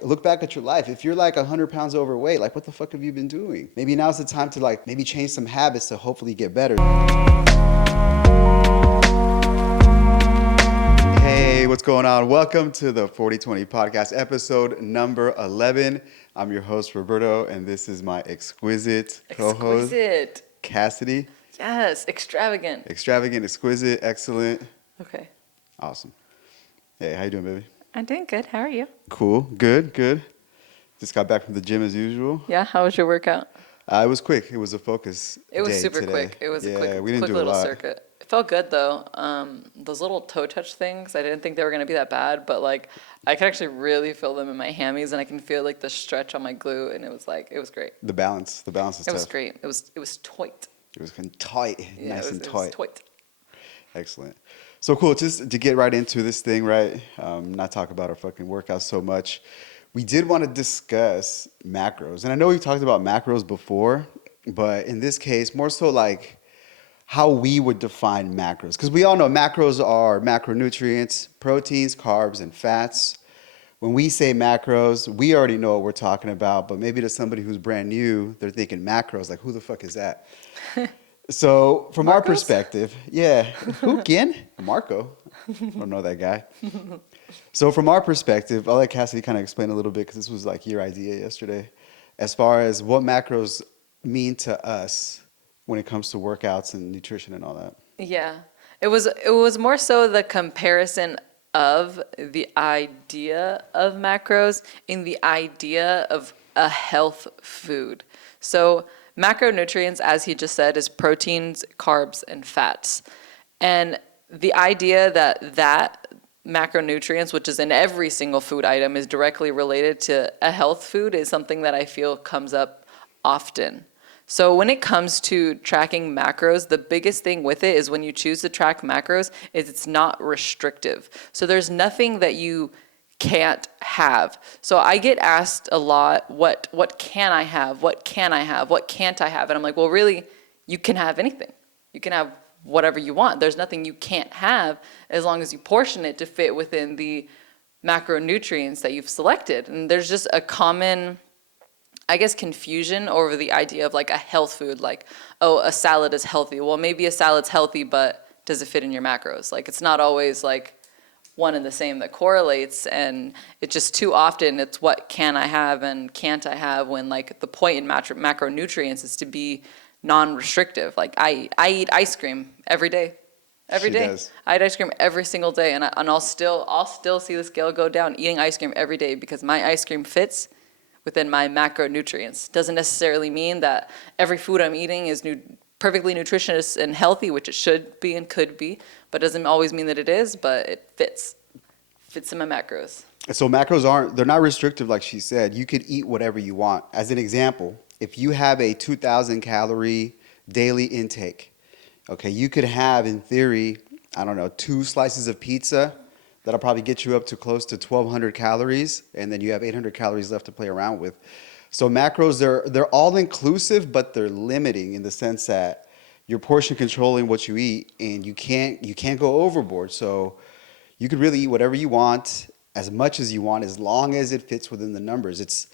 like, look back at your life. If you're like 100 pounds overweight, like, what the fuck have you been doing? Maybe now's the time to like maybe change some habits to hopefully get better. Hey, what's going on? Welcome to the 40Twenty podcast, episode number 11. I'm your host, Roberto, and this is my exquisite co-host, Cassidy. Yes, extravagant. Extravagant, exquisite, excellent. Okay. Awesome. Hey, how you doing, baby? I'm doing good. How are you? Cool. Good. Just got back from the gym as usual. Yeah, how was your workout? It was quick. It was a focus It was day super today. quick. It was a quick we didn't do a little lot. circuit. It felt good though. Those little toe touch things, I didn't think they were going to be that bad, but like I could actually really feel them in my hammies, and I can feel like the stretch on my glute, and it was great. The balance is tough. It was great. It was tight. It was tight, Yeah, nice and It tight. was tight. Excellent. So cool. Just to get right into this thing, right? Not talk about our fucking workouts so much. We did want to discuss macros, and I know we've talked about macros before, but in this case, more so like how we would define macros, because we all know macros are macronutrients, proteins, carbs, and fats. When we say macros, we already know what we're talking about, but maybe to somebody who's brand new, they're thinking macros, like who the fuck is that? So from our perspective, yeah, who again? Marco. I don't know that guy. So from our perspective, I'll let Cassidy kind of explain a little bit, because this was like your idea yesterday, as far as what macros mean to us when it comes to workouts and nutrition and all that. Yeah. It was more so the comparison of the idea of macros in the idea of a health food. So macronutrients, as he just said, is proteins, carbs, and fats. And the idea that macronutrients, which is in every single food item, is directly related to a health food is something that I feel comes up often. So when it comes to tracking macros, the biggest thing with it is when you choose to track macros is it's not restrictive. So there's nothing that you can't have. So I get asked a lot, what can I have? What can I have? What can't I have? And I'm like, well, really, you can have anything. You can have whatever you want. There's nothing you can't have as long as you portion it to fit within the macronutrients that you've selected. And there's just a common, I guess, confusion over the idea of like a health food, like, oh, a salad is healthy. Well, maybe a salad's healthy, but does it fit in your macros? Like, it's not always like one and the same that correlates, and it's just too often it's what can I have and can't I have, when like the point in macronutrients is to be non-restrictive. Like I eat ice cream every day. Every day. Does. I eat ice cream every single day, and I'll still see the scale go down eating ice cream every day, because my ice cream fits within my macronutrients. Doesn't necessarily mean that every food I'm eating is perfectly nutritious and healthy, which it should be and could be, but doesn't always mean that it is, but it fits in my macros. So macros they're not restrictive, like she said. You could eat whatever you want. As an example, if you have a 2,000 calorie daily intake, okay, you could have, in theory, I don't know, 2 slices of pizza. That'll probably get you up to close to 1,200 calories, and then you have 800 calories left to play around with. So macros, they're all inclusive, but they're limiting in the sense that you're portion controlling what you eat, and you can't go overboard. So you could really eat whatever you want, as much as you want, as long as it fits within the numbers.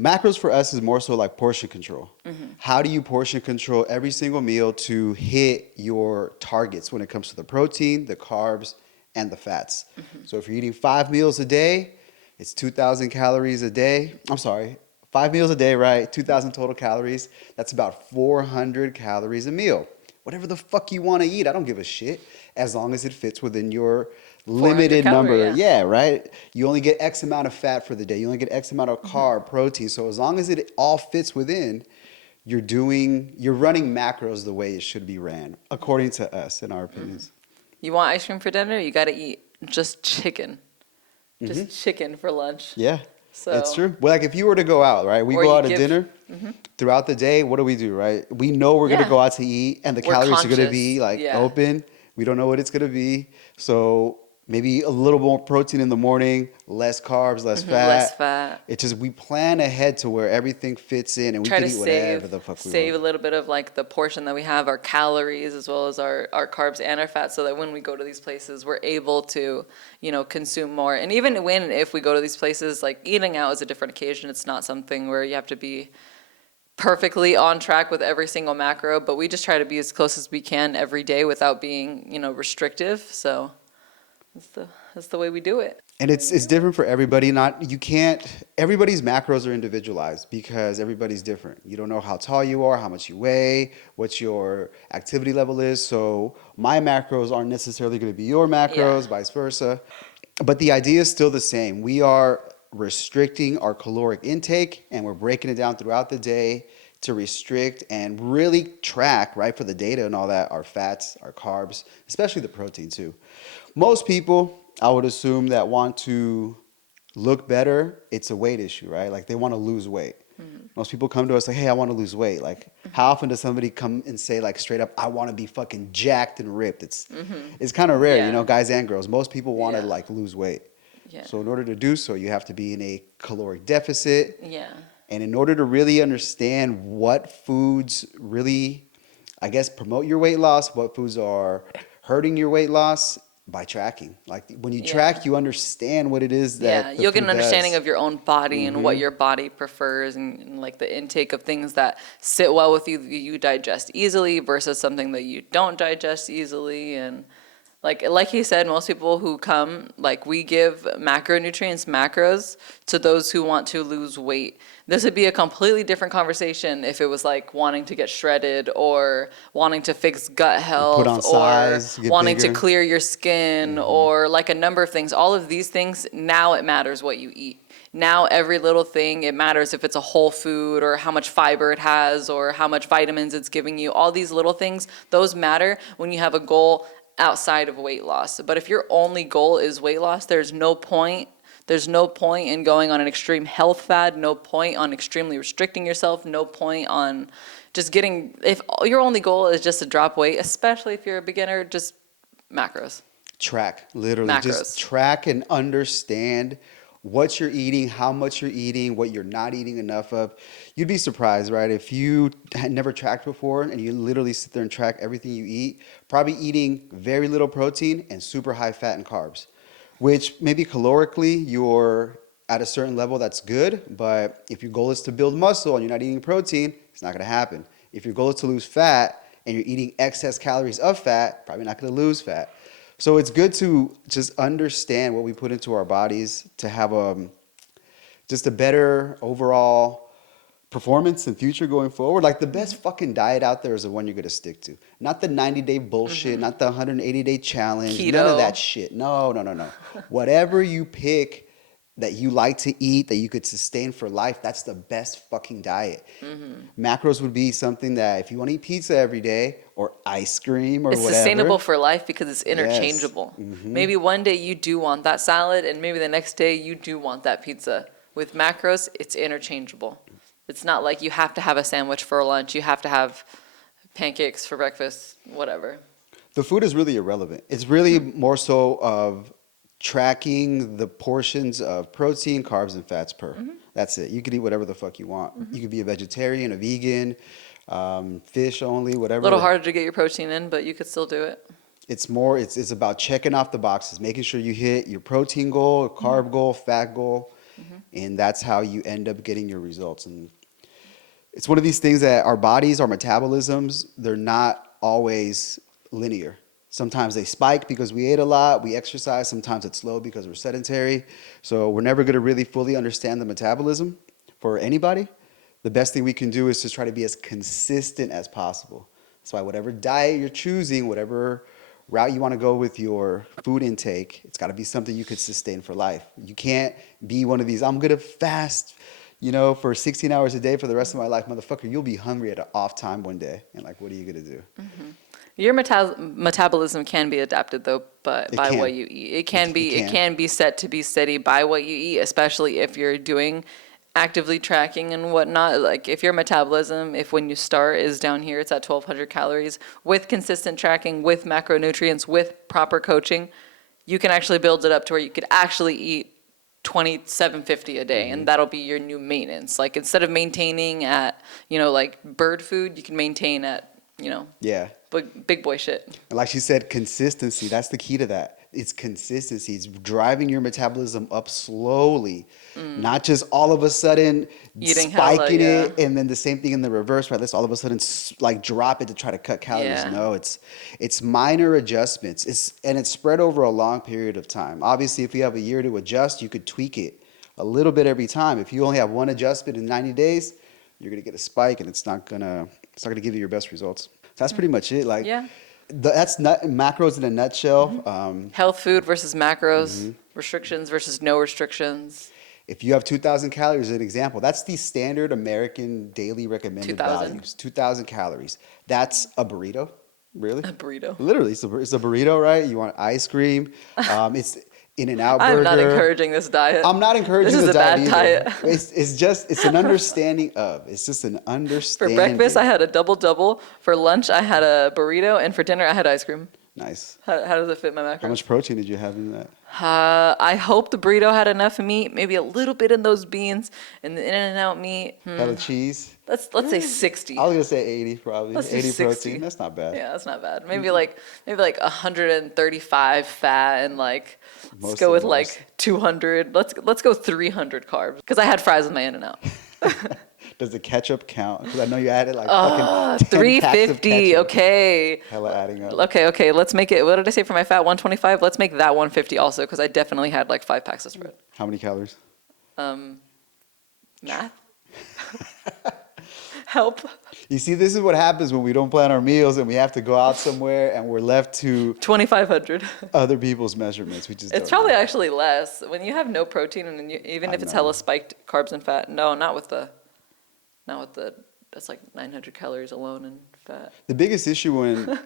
Macros for us is more so like portion control. Mm-hmm. How do you portion control every single meal to hit your targets when it comes to the protein, the carbs, and the fats? Mm-hmm. So if you're eating 5 meals a day, it's 2,000 calories a day. I'm sorry, 5 meals a day, right? 2,000 total calories. That's about 400 calories a meal. Whatever the fuck you want to eat, I don't give a shit, as long as it fits within your limited number. Yeah, right? You only get X amount of fat for the day. You only get X amount of carb, protein. So as long as it all fits within, you're running macros the way it should be ran, according to us, in our opinions. You want ice cream for dinner? You got to eat just chicken. Just chicken for lunch. Yeah, so, it's true. Well, like if you were to go out, right? We go out to dinner. Throughout the day, what do, right? We know we're going to go out to eat, and the calories are going to be like open. We don't know what it's going to be. So maybe a little more protein in the morning, less carbs, less Less fat. fat. It's just we plan ahead to where everything fits in and we Try can to eat whatever the fuck we save want. a little bit of like the portion that we have, our calories as well as our carbs and our fat, so that when we go to these places we're able to, consume more. And even when if we go to these places, like eating out is a different occasion. It's not something where you have to be perfectly on track with every single macro, but we just try to be as close as we can every day without being, restrictive. So that's the way we do it. And it's different for everybody. Not you can't. Everybody's macros are individualized because everybody's different. You don't know how tall you are, how much you weigh, what your activity level is. So my macros aren't necessarily going to be your macros, Yeah. vice versa. But the idea is still the same. We are restricting our caloric intake and we're breaking it down throughout the day to restrict and really track, right, for the data and all that, our fats, our carbs, especially the protein too. Most people, I would assume, that want to look better, it's a weight issue, right? Like they want to lose weight. Most people come to us like, hey, I want to lose weight. Like, how often does somebody come and say like straight up, I want to be fucking jacked and ripped? It's kind of rare, Yeah. guys and girls. Most people want to Yeah. like lose weight. Yeah. So in order to do so, you have to be in a caloric deficit. Yeah. And in order to really understand what foods really, I guess, promote your weight loss, what foods are hurting your weight loss, by tracking. Like when you track, you understand what it is Yeah, that the you'll get an food understanding does. of your own body and what your body prefers, and like the intake of things that sit well with you, you digest easily versus something that you don't digest easily. And like he said, most people who come, like we give macronutrients, macros, to those who want to lose weight. This would be a completely different conversation if it was like wanting to get shredded or wanting to fix gut Put health on or size, get wanting to bigger. clear your skin or like a number of things. All of these things, now it matters what you eat. Now every little thing, it matters if it's a whole food or how much fiber it has or how much vitamins it's giving you. All these little things, those matter when you have a goal outside of weight loss. But if your only goal is weight loss, there's no point. There's no point in going on an extreme health fad, no point on extremely restricting yourself, no point on just getting, if your only goal is just to drop weight, especially if you're a beginner, just macros. Track, literally. Just Macros. track and understand what you're eating, how much you're eating, what you're not eating enough of. You'd be surprised, right? If you had never tracked before and you literally sit there and track everything you eat, probably eating very little protein and super high fat and carbs, which maybe calorically you're at a certain level that's good, but if your goal is to build muscle and you're not eating protein, it's not going to happen. If your goal is to lose fat and you're eating excess calories of fat, probably not going to lose fat. So it's good to just understand what we put into our bodies to have just a better overall performance and future going forward. Like the best fucking diet out there is the one you're gonna stick to. Not the 90-day bullshit, not the 180-day challenge, none of Keto. that shit. No, no, no, no. Whatever you pick that you like to eat, that you could sustain for life, that's the best fucking diet. Macros would be something that if you want to eat pizza every day or ice cream or It's whatever. sustainable for life because it's Yes. interchangeable. Maybe one day you do want that salad, and maybe the next day you do want that pizza. With macros, it's interchangeable. It's not like you have to have a sandwich for lunch, you have to have pancakes for breakfast, whatever. The food is really irrelevant. It's really more so of tracking the portions of protein, carbs, and fats per. That's it. You could eat whatever the fuck you want. You could be a vegetarian, a vegan, fish only, A whatever. little harder to get your protein in, but you could still do it. It's about checking off the boxes, making sure you hit your protein goal, carb goal, fat goal, and that's how you end up getting your results. And it's one of these things that our bodies, our metabolisms, they're not always linear. Sometimes they spike because we ate a lot, we exercise. Sometimes it's slow because we're sedentary. So we're never going to really fully understand the metabolism for anybody. The best thing we can do is just try to be as consistent as possible. That's why whatever diet you're choosing, whatever route you want to go with your food intake, it's got to be something you could sustain for life. You can't be one of these, I'm going to fast, for 16 hours a day for the rest of my life. Motherfucker, you'll be hungry at an off time one day. And like, what are you going to do? Your metabolism can be adapted though, but It by can. what you eat. It can be It it can be set to be steady by what you eat, especially if you're doing actively tracking and whatnot. Like if your metabolism, if when you start is down here, it's at 1,200 calories with consistent tracking, with macronutrients, with proper coaching, you can actually build it up to where you could actually eat 2750 a day, and that'll be your new maintenance. Like instead of maintaining at, like bird food, you can maintain at, Yeah. big boy shit. And like she said, consistency. That's the key to that. It's consistency. It's driving your metabolism up slowly, not just all of a sudden Eating spiking hella, it, and then the same thing in the reverse, right? Let's all of a sudden like drop it to try to cut calories. Yeah. No, it's minor adjustments. It's spread over a long period of time. Obviously, if you have a year to adjust, you could tweak it a little bit every time. If you only have one adjustment in 90 days, you're gonna get a spike, and it's not gonna give you your best results. So that's pretty much it. Like, Yeah. That's macros in a nutshell. Health food versus macros, restrictions versus no restrictions. If you have 2,000 calories, as an example, that's the standard American daily recommended 2,000? values. 2,000 calories. That's a burrito, really. A burrito. Literally, it's a burrito, right? You want ice cream. It's In-N-Out burger. I'm not encouraging this diet. I'm not encouraging This is the a bad diet. diet. It's an understanding of. It's just an For understanding. breakfast, I had a double. For lunch, I had a burrito. And for dinner, I had ice cream. Nice. How does it fit my macros? How much protein did you have in that? I hope the burrito had enough meat, maybe a little bit in those beans, and the In-N-Out meat. Hella cheese. Let's say 60. I was gonna say 80 probably. Let's do 80 60. protein. That's not bad. Yeah, that's not bad. Maybe like 135 fat, and like let's Most go of with those. like 200. Let's go 300 carbs because I had fries with my In-N-Out. Does the ketchup count? Because I know you added like fucking 10 packs of 350. ketchup. Okay. Hella adding up. Okay. Let's make it. What did I say for my fat? 125. Let's make that 150 also because I definitely had like 5 packs of spread. How many calories? Math. Help. You see, this is what happens when we don't plan our meals and we have to go out somewhere and we're left to 2,500. other people's measurements. We just It's don't probably know. actually less when you have no protein, and then even if it's hella spiked carbs and fat. No, not with the. That's like 900 calories alone in fat. The biggest issue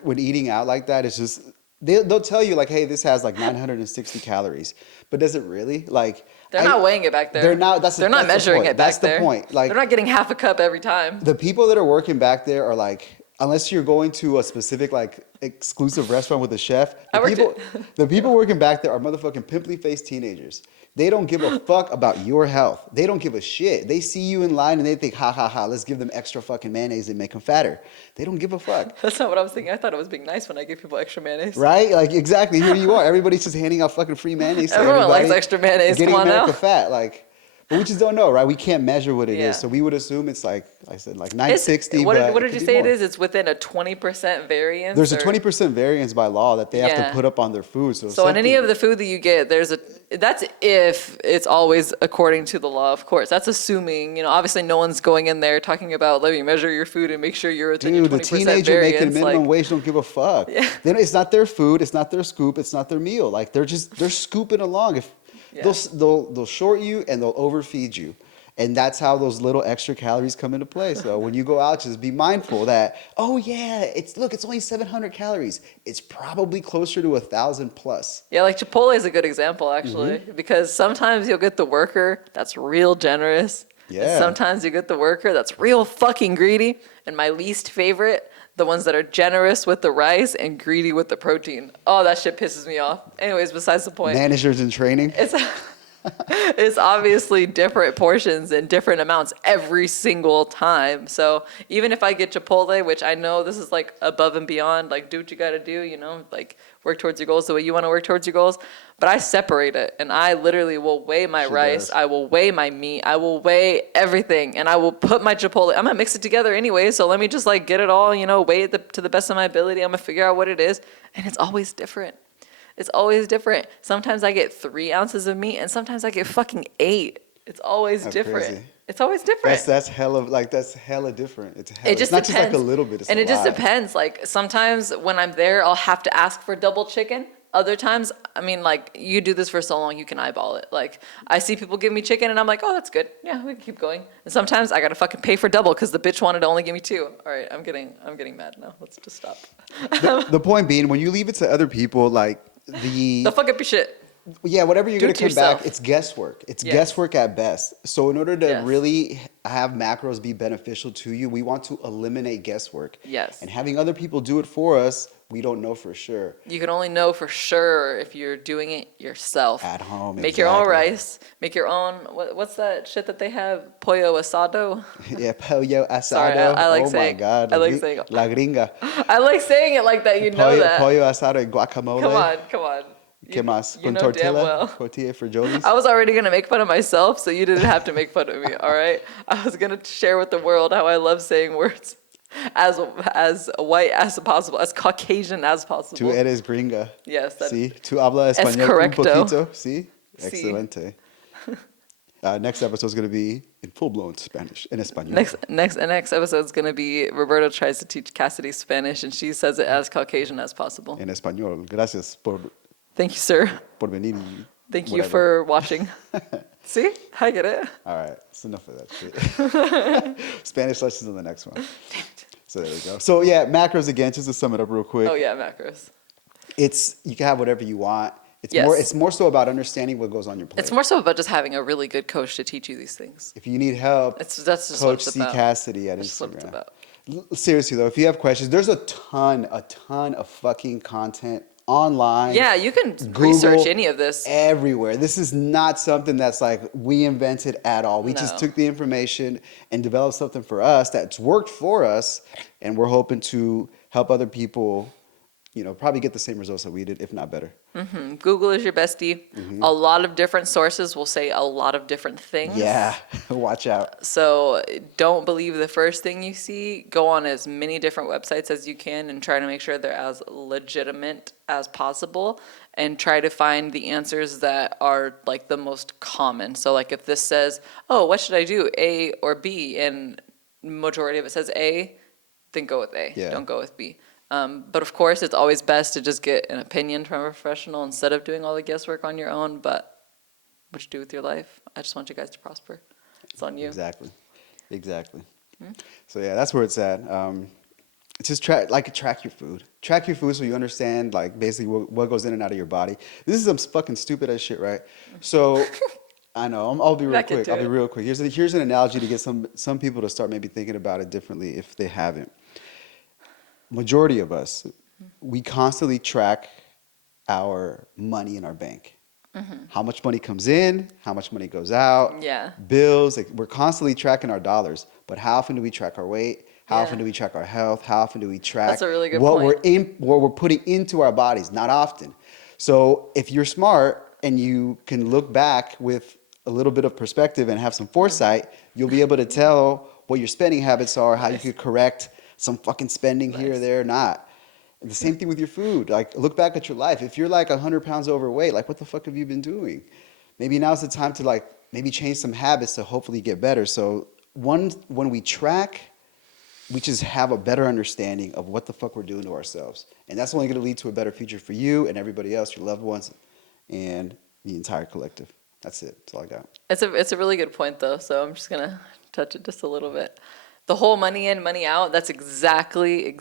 when eating out like that is just they'll tell you like, hey, this has like 960 calories, but does it really? Like They're not weighing it back there. They're not. They're not measuring it back That's there. the point. Like they're not getting half a cup every time. the people that are working back there are like, unless you're going to a specific like exclusive restaurant with a chef, the people working back there are motherfucking pimply faced teenagers. They don't give a fuck about your health. They don't give a shit. They see you in line and they think, ha ha ha, let's give them extra fucking mayonnaise and make them fatter. They don't give a fuck. That's not what I was thinking. I thought it was being nice when I give people extra mayonnaise. Right? Like exactly. Here you are. Everybody's just handing out fucking free mayonnaise. To Everyone everybody, likes extra mayonnaise. Getting Come on America now. fat. Like, but we just don't know, right? We can't measure what it Yeah. is. So we would assume it's like I said, like It's- 960. What but did you could be say more. it is? It's within a 20% variance. There's a or- 20% variance by law that they have Yeah. to put up on their food. So, So in any of the food that you get, that's if it's always according to the law, of course. That's assuming, obviously no one's going in there talking about, let me measure your food and make sure you're within your 20% Dude, the teenager making variance. minimum Like, wage don't give a fuck. Yeah. It's not their food, it's not their scoop, it's not their meal. Like they're scooping along. If Yeah. they'll short you and they'll overfeed you. And that's how those little extra calories come into play. So when you go out, just be mindful that, oh yeah, it's only 700 calories. It's probably closer to 1,000 plus. yeah, like Chipotle is a good example, actually, Mm-hmm. because sometimes you'll get the worker that's real generous. and Yeah. sometimes you get the worker that's real fucking greedy. And my least favorite, the ones that are generous with the rice and greedy with the protein. Oh, that shit pisses me off. Anyways, besides the point. Managers in training. It's obviously different portions and different amounts every single time. So even if I get Chipotle, which I know this is like above and beyond, like do what you got to do, like work towards your goals the way you want to work towards your goals. But I separate it, and I literally will weigh my She rice. does. I will weigh my meat. I will weigh everything, and I will put my Chipotle. I'm gonna mix it together anyway. So let me just like get it all, weigh it to the best of my ability. I'm gonna figure out what it is, and it's always different. It's always different. Sometimes I get 3 ounces of meat, and sometimes I get fucking 8. It's always That's different. crazy. It's always different. That's hella different. It just it's not depends. just like a little bit. It's and a it just lot. depends. Like sometimes when I'm there, I'll have to ask for double chicken. Other times, I mean, like you do this for so long, you can eyeball it. Like I see people give me chicken, and I'm like, oh, that's good. Yeah, we can keep going. And sometimes I gotta fucking pay for double because the bitch wanted to only give me 2. All right, I'm getting mad now. Let's just stop. The point being, when you leave it to other people, like They'll fuck up your shit. Yeah, whatever you're Do going it to to come back, yourself. it's guesswork. It's Yes. guesswork at best. So in order to Yes. really have macros be beneficial to you, we want to eliminate guesswork. Yes. And having other people do it for us, we don't know for sure. You can only know for sure if you're doing it yourself. At home, Make your own exactly. rice. Make your own. What's that shit that they have? Pollo asado. Yeah, pollo Sorry, asado. I like Oh my saying. God. I like saying. La gringa. I like saying it like that. You know Pollo, that. pollo asado y guacamole. Come on. ¿Qué más? You Con know damn tortilla? well. Tortilla for Jolies? I was already gonna make fun of myself, so you didn't have to make fun of me. All right. I was gonna share with the world how I love saying words as white as possible, as Caucasian as possible. Tú eres gringa. Yes. Sí, tú hablas Es español un correcto. poquito. Sí, Sí. excelente. Next episode is going to be in full-blown Spanish, in español. Next episode is gonna be Roberto tries to teach Cassidy Spanish, and she says it as Caucasian as possible. En español. Gracias Thank you, sir. por venir. y Thank you whatever. for watching. See, I get it. All right, it's enough of that shit. Spanish lessons on the next one. So there we go. So yeah, macros again, just to sum it up real quick. Oh yeah, macros. You can have whatever you want. Yes. It's more so about understanding what goes on your plate. It's more so about just having a really good coach to teach you these things. If you need help, That's just what Coach it's C about. Cassidy at That's just what it's Instagram. about. Seriously though, if you have questions, there's a ton of fucking content online. Yeah, you can Google, research any of this. everywhere. This is not something that's like we invented at all. We just No. took the information and developed something for us that's worked for us, and we're hoping to help other people, probably get the same results that we did, if not better. Google is your bestie. Mm-hmm. A lot of different sources will say a lot of different things. Yeah, watch out. So don't believe the first thing you see. Go on as many different websites as you can and try to make sure they're as legitimate as possible, and try to find the answers that are like the most common. So like if this says, oh, what should I do, A or B? And majority of it says A, then go with A. Yeah. Don't go with B. But of course, it's always best to just get an opinion from a professional instead of doing all the guesswork on your own. But what you do with your life, I just want you guys to prosper. It's on you. Exactly. So yeah, that's where it's at. Just track your food. Track your food so you understand like basically what goes in and out of your body. This is some fucking stupid ass shit, right? So I know. I'll be real Back quick. into I'll be it. real quick. Here's an analogy to get some people to start maybe thinking about it differently if they haven't. Majority of us, we constantly track our money in our bank. How much money comes in, how much money goes out, Yeah. bills. Like, we're constantly tracking our dollars. But how often do we track our weight? How Yeah. often do we track our health? How often do we track That's a really good what point. what we're putting into our bodies? Not often. So if you're smart and you can look back with a little bit of perspective and have some foresight, you'll be able to tell what your spending habits are, how you Nice. could correct some fucking spending here or Nice. there or not. And the same thing with your food. Like, look back at your life. If you're like 100 pounds overweight, like, what the fuck have you been doing? Maybe now's the time to like maybe change some habits to hopefully get better. So when we track, we just have a better understanding of what the fuck we're doing to ourselves. And that's only going to lead to a better future for you and everybody else, your loved ones, and the entire collective. That's it. That's all I got. It's a really good point though, so I'm just gonna touch it just a little bit. The whole money in, money out, that's exactly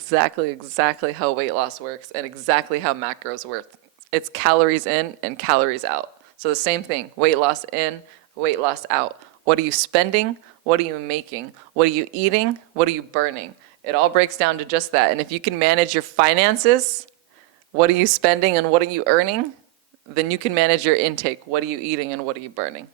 how weight loss works and exactly how macros work. It's calories in and calories out. So the same thing, weight loss in, weight loss out. What are you spending? What are you making? What are you eating? What are you burning? It all breaks down to just that. And if you can manage your finances, what are you spending and what are you earning? Then you can manage your intake. What are you eating and what are you burning?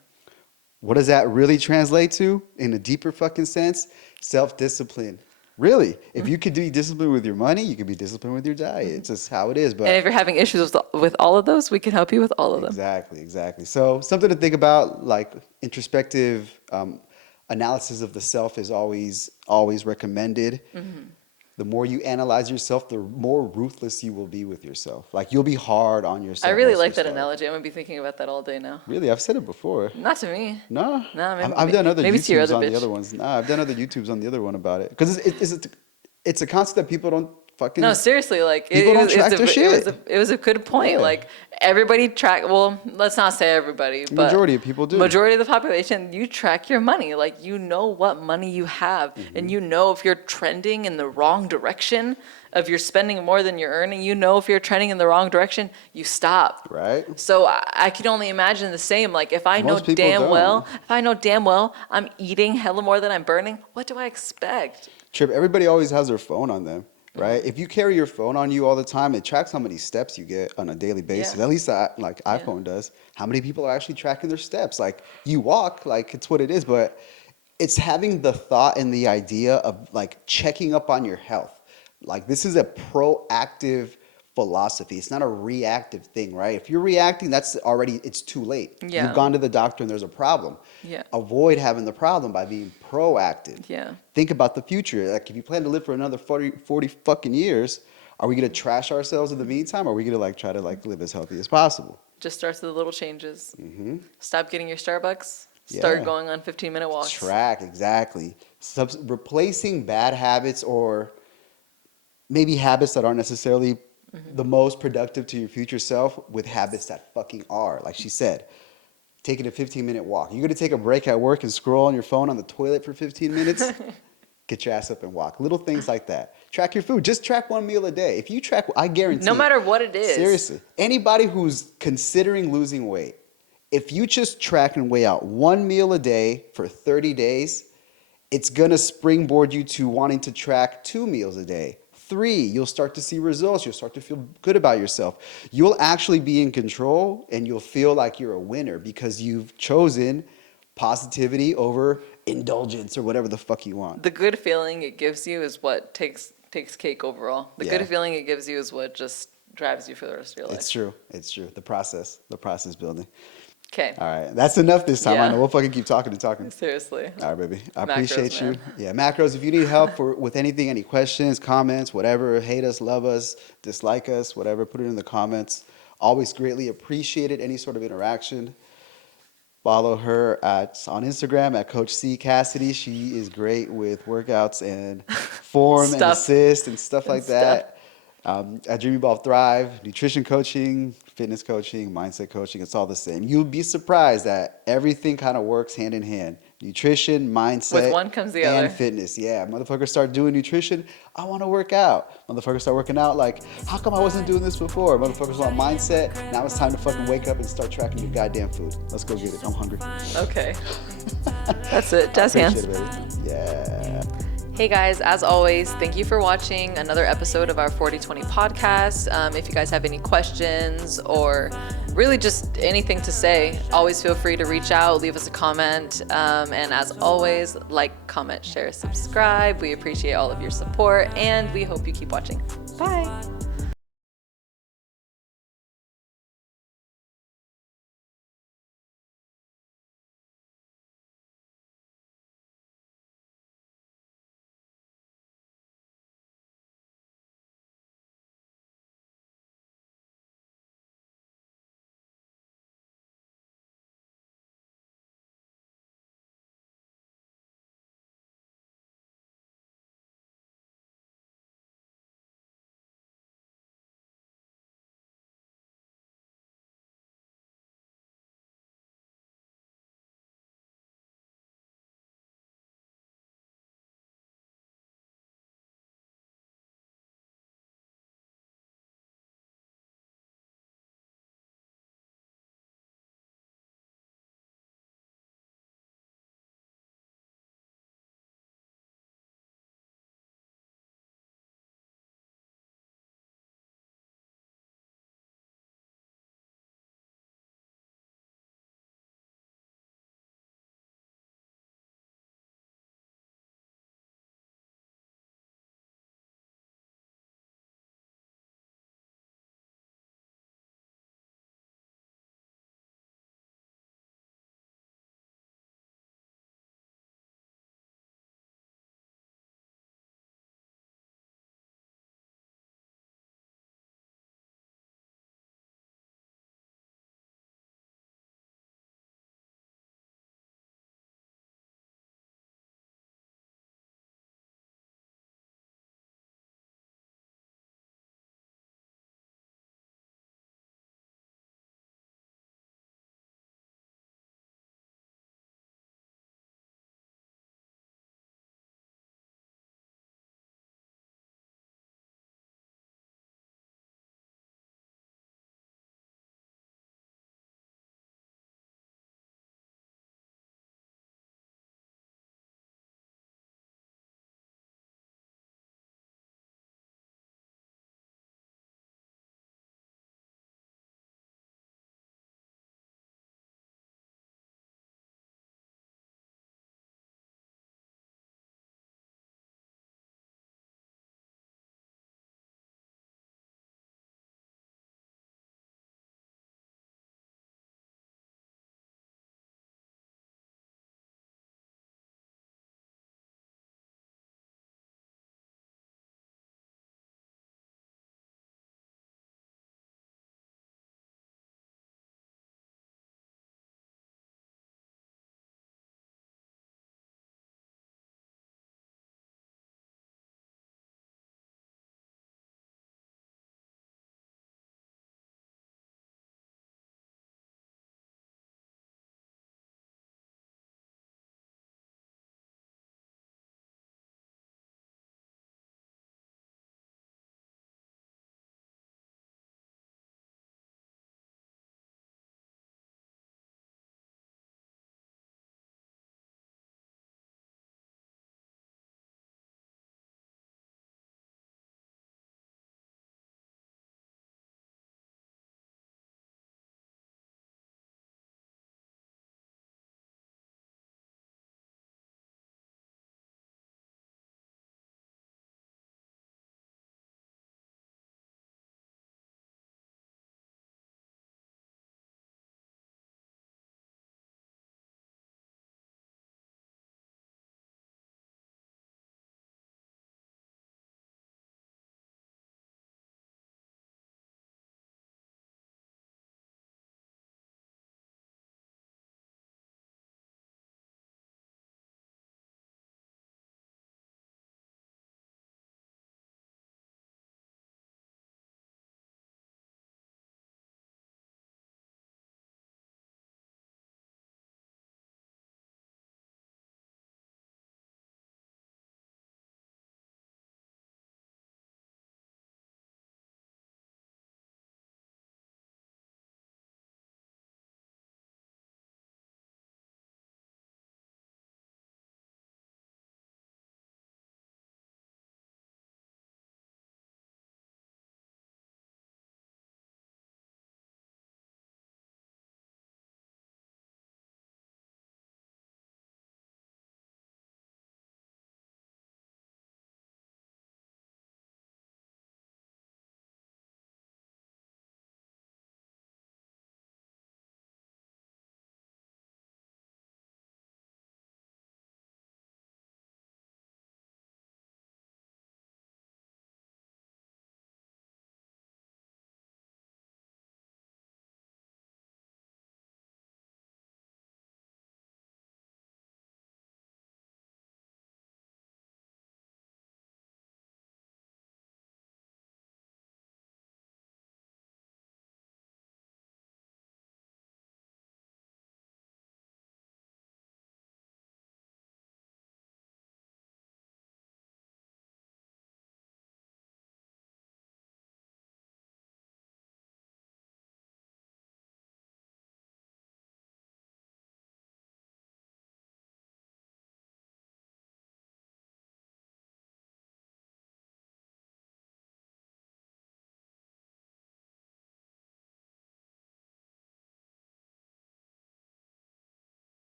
What does that really translate to in a deeper fucking sense? Self-discipline. Really, if you could be disciplined with your money, you could be disciplined with your diet. It's just how it is. But And if you're having issues with all of those, we can help you with all of them. exactly. So something to think about, like introspective analysis of the self is always recommended. The more you analyze yourself, the more ruthless you will be with yourself. Like, you'll be hard on yourself. I really most like of that the time. analogy. I'm going to be thinking about that all day now. Really, I've said it before. Not to me. No, No, maybe- I've done other maybe to your YouTubes other on the bitch. other ones. Nah, I've done other YouTubes on the other one about it because it's a concept that people don't fucking No, seriously, like people don't track their shit. it was a good point. Yeah. Like everybody well, let's not say everybody, but Majority of people do. Majority of the population, you track your money. Like you know what money you have, and you know if you're trending in the wrong direction, if you're spending more than you're earning, you know if you're trending in the wrong direction, you stop. Right. So I can only imagine the same. Like if I know Most people damn don't. well, I'm eating hella more than I'm burning, what do I expect? Trip, everybody always has their phone on them, right? If you carry your phone on you all the time, it tracks how many steps you get on a daily basis. Yeah. At least like iPhone does. How many people are actually tracking their steps? Like you walk, like it's what it is, but it's having the thought and the idea of like checking up on your health. Like this is a proactive philosophy. It's not a reactive thing, right? If you're reacting, that's already, it's too late. Yeah. You've gone to the doctor and there's a problem. Yeah. Avoid having the problem by being proactive. Yeah. Think about the future. Like if you plan to live for another 40 fucking years, are we going to trash ourselves in the meantime? Or are we going to like try to like live as healthy as possible? Just starts with the little changes. Stop getting your Starbucks. Start going on 15-minute walks. Track, exactly. Replacing bad habits or maybe habits that aren't necessarily the most productive to your future self with habits that fucking are. Like she said, taking a 15-minute walk. You're going to take a break at work and scroll on your phone on the toilet for 15 minutes? Get your ass up and walk. Little things like that. Track your food. Just track one meal a day. If you track, I guarantee. No matter what it is. Seriously. Anybody who's considering losing weight, if you just track and weigh out one meal a day for 30 days, it's going to springboard you to wanting to track 2 meals a day. 3, you'll start to see results. You'll start to feel good about yourself. You'll actually be in control and you'll feel like you're a winner because you've chosen positivity over indulgence or whatever the fuck you want. The good feeling it gives you is what takes cake overall. The good feeling it gives you is what just drives you for the rest of your life. It's true. It's true. The process building. Okay. All right. That's enough this time. Yeah. I know we'll fucking keep talking and talking. Seriously. All right, baby. I Macros, appreciate you. man. Yeah, macros. If you need help with anything, any questions, comments, whatever, hate us, love us, dislike us, whatever, put it in the comments. Always greatly appreciated any sort of interaction. Follow her on Instagram at Coach C Cassidy. She is great with workouts and form and assist and stuff like that. At Dream Evolve Thrive, nutrition coaching, fitness coaching, mindset coaching, it's all the same. You'll be surprised that everything kind of works hand in hand. Nutrition, mindset, With one comes the and other. fitness. Yeah, motherfuckers start doing nutrition, I want to work out. Motherfuckers start working out like, how come I wasn't doing this before? Motherfuckers want mindset, now it's time to fucking wake up and start tracking your goddamn food. Let's go get it, I'm hungry. Okay. That's it. Jazz hands. Appreciate it, baby. Yeah. Hey guys, as always, thank you for watching another episode of our 40Twenty podcast. If you guys have any questions or really just anything to say, always feel free to reach out, leave us a comment. And as always, like, comment, share, subscribe. We appreciate all of your support and we hope you keep watching. Bye.